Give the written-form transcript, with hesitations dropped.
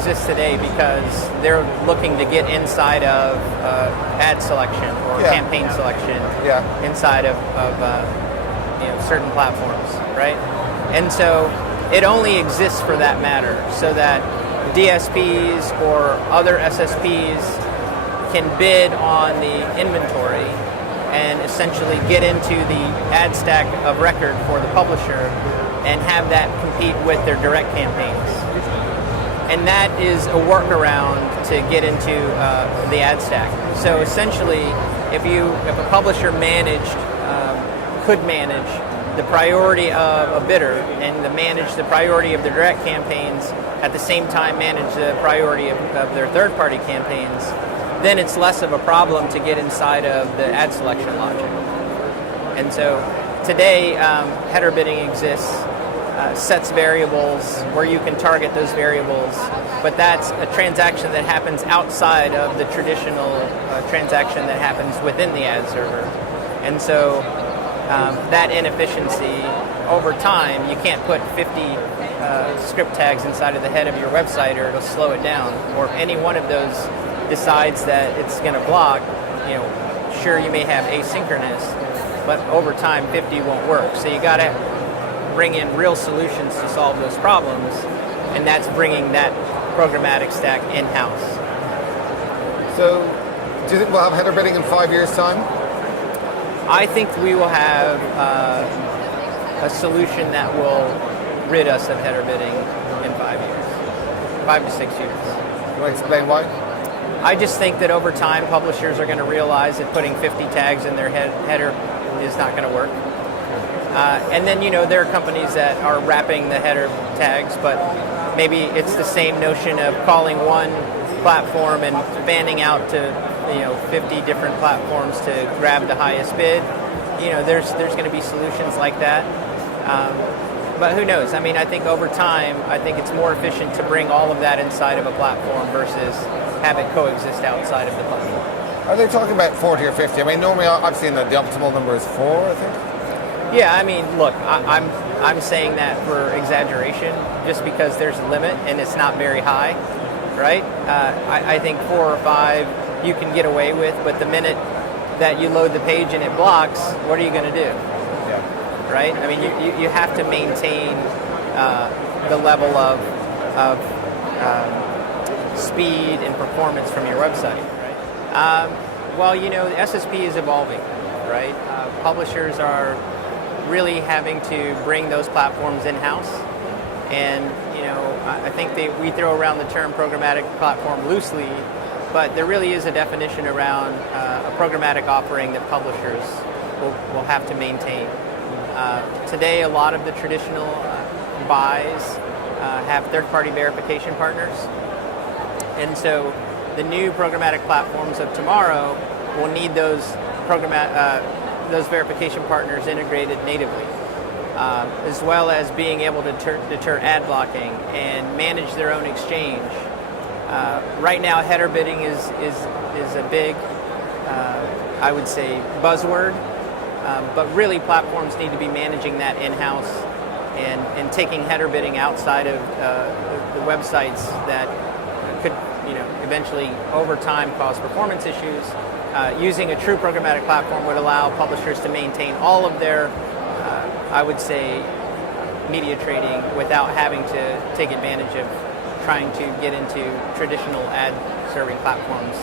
exist today because they're looking to get inside of ad selection or campaign selection inside of certain platforms, right? And so it only exists for that matter, so that DSPs or other SSPs can bid on the inventory and essentially get into the ad stack of record for the publisher and have that compete with their direct campaigns. And that is a workaround to get into the ad stack. So essentially, if a publisher could manage the priority of a bidder and manage the priority of their direct campaigns, at the same time manage the priority of their third-party campaigns, then it's less of a problem to get inside of the ad selection logic. And so today, header bidding exists, sets variables where you can target those variables, but that's a transaction that happens outside of the traditional transaction that happens within the ad server. And so that inefficiency, over time, you can't put 50 script tags inside of the head of your website or it'll slow it down, or if any one of those decides that it's going to block, sure, you may have asynchronous, but over time 50 won't work. So you got to bring in real solutions to solve those problems, and that's bringing that programmatic stack in-house. So do you think we'll have header bidding in 5 years' time? I think we will have a solution that will rid us of header bidding in 5 years, 5 to 6 years. Can you explain why? I just think that over time, publishers are going to realize that putting 50 tags in their header is not going to work. And then, there are companies that are wrapping the header tags, but maybe it's the same notion of calling one platform and fanning out to 50 different platforms to grab the highest bid. There's going to be solutions like that. But who knows? I mean, I think over time, I think it's more efficient to bring all of that inside of a platform versus have it coexist outside of the platform. Are they talking about 40 or 50? I mean, normally I've seen that the optimal number is 4, I think. Yeah, I mean, look, I'm saying that for exaggeration, just because there's a limit and it's not very high, right? I think 4 or 5 you can get away with, but the minute that you load the page and it blocks, what are you going to do? Yeah. Right? I mean, you have to maintain the level of speed and performance from your website, right? Well, the SSP is evolving, right? Publishers are really having to bring those platforms in-house, and I think we throw around the term programmatic platform loosely, but there really is a definition around a programmatic offering that publishers will have to maintain. Today, a lot of the traditional buys have third-party verification partners, and so the new programmatic platforms of tomorrow will need those verification partners integrated natively, as well as being able to deter ad blocking and manage their own exchange. Right now, header bidding is a big, I would say, buzzword, but really platforms need to be managing that in-house and taking header bidding outside of the websites that could eventually over time cause performance issues. Using a true programmatic platform would allow publishers to maintain all of their, I would say, media trading without having to take advantage of trying to get into traditional ad serving platforms